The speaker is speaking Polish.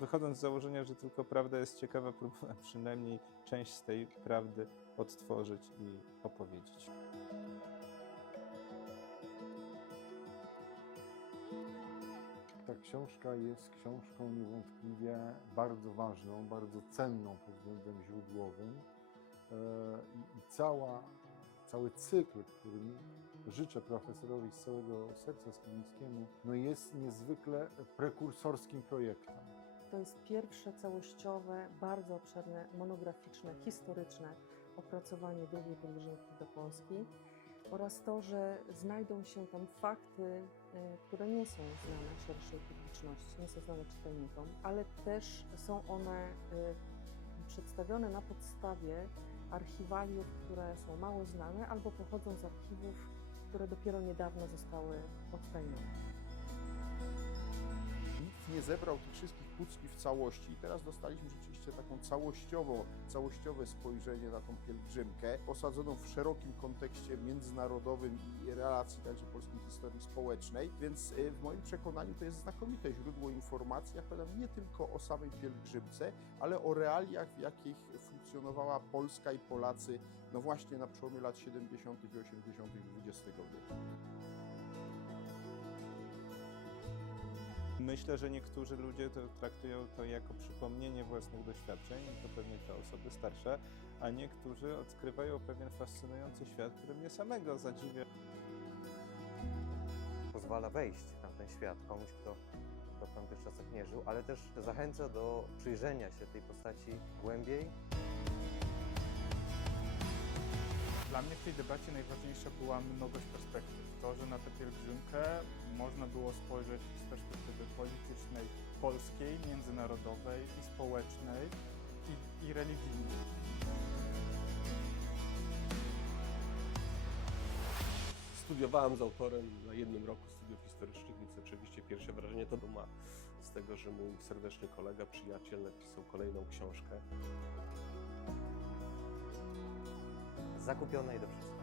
Wychodząc z założenia, że tylko prawda jest ciekawa, próbowałem przynajmniej część z tej prawdy odtworzyć i opowiedzieć. Ta książka jest książką niewątpliwie bardzo ważną, bardzo cenną pod względem źródłowym. E, I cała, cały cykl, który życzę profesorowi z całego serca Skibnickiemu, no jest niezwykle prekursorskim projektem. To jest pierwsze całościowe, bardzo obszerne, monograficzne, historyczne opracowanie długiej pielgrzymki do Polski oraz to, że znajdą się tam fakty, y, które nie są znane szerszej publiczności, nie są znane czytelnikom, ale też są one y, przedstawione na podstawie archiwaliów, które są mało znane albo pochodzą z archiwów, które dopiero niedawno zostały odtajnione. Nie zebrał tych wszystkich kucki w całości i teraz dostaliśmy rzeczywiście taką całościową, całościowe spojrzenie na tą pielgrzymkę, osadzoną w szerokim kontekście międzynarodowym i relacji także polskiej historii społecznej, więc y, w moim przekonaniu to jest znakomite źródło informacji, jak powiadam, nie tylko o samej pielgrzymce, ale o realiach, w jakich funkcjonowała Polska i Polacy, no właśnie na przełomie lat 70. i 80. XX wieku. Myślę, że niektórzy ludzie to traktują to jako przypomnienie własnych doświadczeń, to pewnie te osoby starsze, a niektórzy odkrywają pewien fascynujący świat, który mnie samego zadziwia. pozwala wejść w tamten świat komuś, kto w tamtych czasach nie żył, ale też zachęca do przyjrzenia się tej postaci głębiej. Dla mnie w tej debacie najważniejsza była mnogość perspektyw. To, że na tę pielgrzymkę można było spojrzeć z perspektywy politycznej, polskiej, międzynarodowej i społecznej i, i religijnej. Studiowałem z autorem na jednym roku studiów historycznych, więc oczywiście pierwsze wrażenie to ma z tego, że mój serdeczny kolega, przyjaciel napisał kolejną książkę. Zakupionej do wszystkiego.